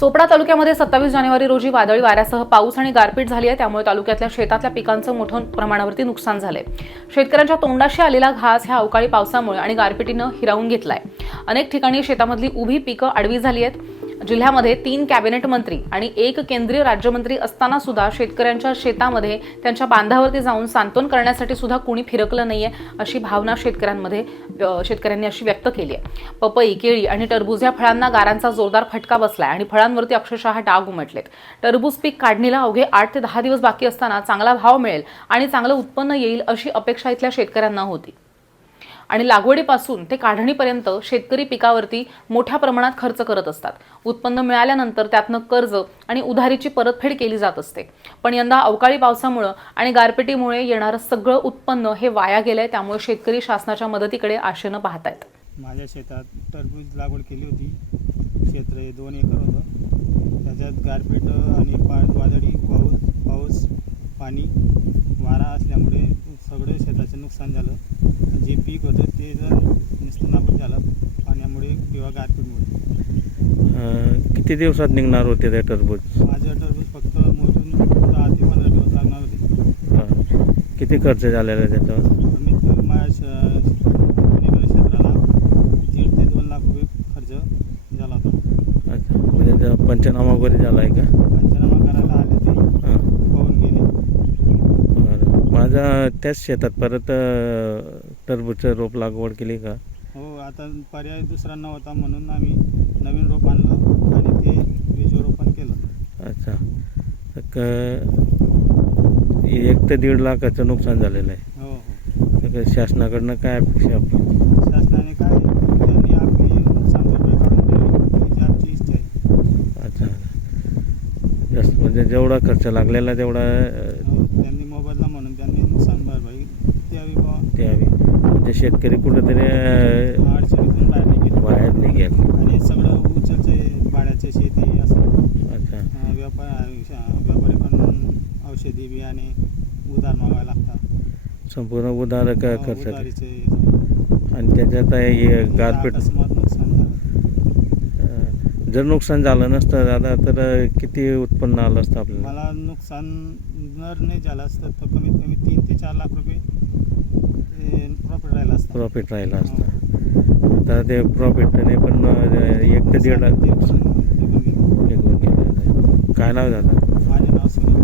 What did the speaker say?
चोपडा तालुक्यामध्ये 27 जानेवारी रोजी वादळी वाऱ्यासह पाऊस आणि गारपीट झाली आहे। त्यामुळे तालुक्यातल्या शेतातल्या पिकांचं मोठ्या प्रमाणावरती नुकसान झालंय। शेतकऱ्यांच्या तोंडाशी आलेला घास ह्या अवकाळी पावसामुळे आणि गारपिटीनं हिरावून घेतलाय। अनेक ठिकाणी शेतामधली उभी पिकं आडवी झाली आहेत। जिल्ह्यामध्ये 3 कॅबिनेट मंत्री आणि 1 केंद्रीय राज्यमंत्री असताना सुद्धा शेतकऱ्यांच्या शेतामध्ये त्यांच्या बांधावरती जाऊन सांत्वन करण्यासाठी सुद्धा कोणी फिरकलं नाहीये अशी भावना शेतकऱ्यांनी अशी व्यक्त केली आहे। पपई, केळी आणि टरबूज या फळांना गारांचा जोरदार फटका बसलाय आणि फळांवरती अक्षरशः डाग उमटलेत। टरबूज पीक काढणीला अवघे 8 ते 10 दिवस बाकी असताना चांगला भाव मिळेल आणि चांगलं उत्पन्न येईल अशी अपेक्षा इथल्या शेतकऱ्यांना होती आणि लागवडीपासून ते काढणीपर्यंत शेतकरी पिकावरती मोठ्या प्रमाणात खर्च करत असतात। उत्पन्न मिळाल्यानंतर त्यातनं कर्ज आणि उधारीची परतफेड केली जात असते। पण यंदा अवकाळी पावसामुळे आणि गारपिटीमुळे येणारं सगळं उत्पन्न हे वाया गेलंय। त्यामुळे शेतकरी शासनाच्या मदतीकडे आशेनं पाहतायत। माझ्या शेतात टरबूज लागवड केली होती। क्षेत्र हे 2 एकर होतं। त्याच्यात गारपीट आणि वादळी पाऊस पाणी वारा असल्यामुळे सगळं शेताचं नुकसान झालं। जे पीक होतं ते जर नुकसान नाबूद झालं पाण्यामुळे किंवा गारपीटमुळे। किती दिवसात निघणार होते ते टरबूज? माझं टरबूज फक्त मोजून 10 ते 15 दिवस लागणार होते। किती खर्च झालेला आहे त्याच्यावर? कमीत कमी माझ्या क्षेत्राला 1.5 ते 2 लाख रुपये खर्च झाला होता। अच्छा, म्हणजे त्याचा पंचनामा वगैरे झाला आहे का? पंचनामा करायला आले ते पाहून गेले। बरं, माझा त्याच शेतात परत टरबूजचं रोप लागवड केली का? हो, आता पर्याय दुसरा नव्हता म्हणून आम्ही नवीन रोप आणलं आणि ते बीजरोपण केलं। अच्छा, 1 ते 1.5 लाखाचं नुकसान झालेलं आहे। हो हो, तर शासनाकडनं काय अपेक्षा आपली? शासनाने काय त्यांनी आपली नुकसान भरपाई काढून द्यावी ही आमची इच्छा आहे। अच्छा, जास्त म्हणजे जेवढा खर्च लागलेला तेवढा हो, त्यांनी मोबदला म्हणून त्यांनी नुकसान भरपाई द्यावी बुवा। द्यावी, म्हणजे शेतकरी कुठेतरी अडचणीतून बाहेर निघेल आणि सगळं उचलचं भाड्याचं शेती असं। अच्छा, व्यापारी पण औषधी बियाणे उधार मागावे लागतात। संपूर्ण उधार खर्च उधारीचे आणि त्याच्यात हे गारपीट अकस्मात नुकसान झालं। जर नुकसान झालं नसतं दादा तर किती उत्पन्न आलं असतं आपल्याला? मला नुकसान जर नाही झालं असतं तर कमीत कमी 3 ते 4 लाख रुपये प्रॉफिट राहिला असतं। आता ते प्रॉफिटने पण 1 ते 1.5 लाख निघून गेलं। काय नाव दादा? माझे नाव सुनील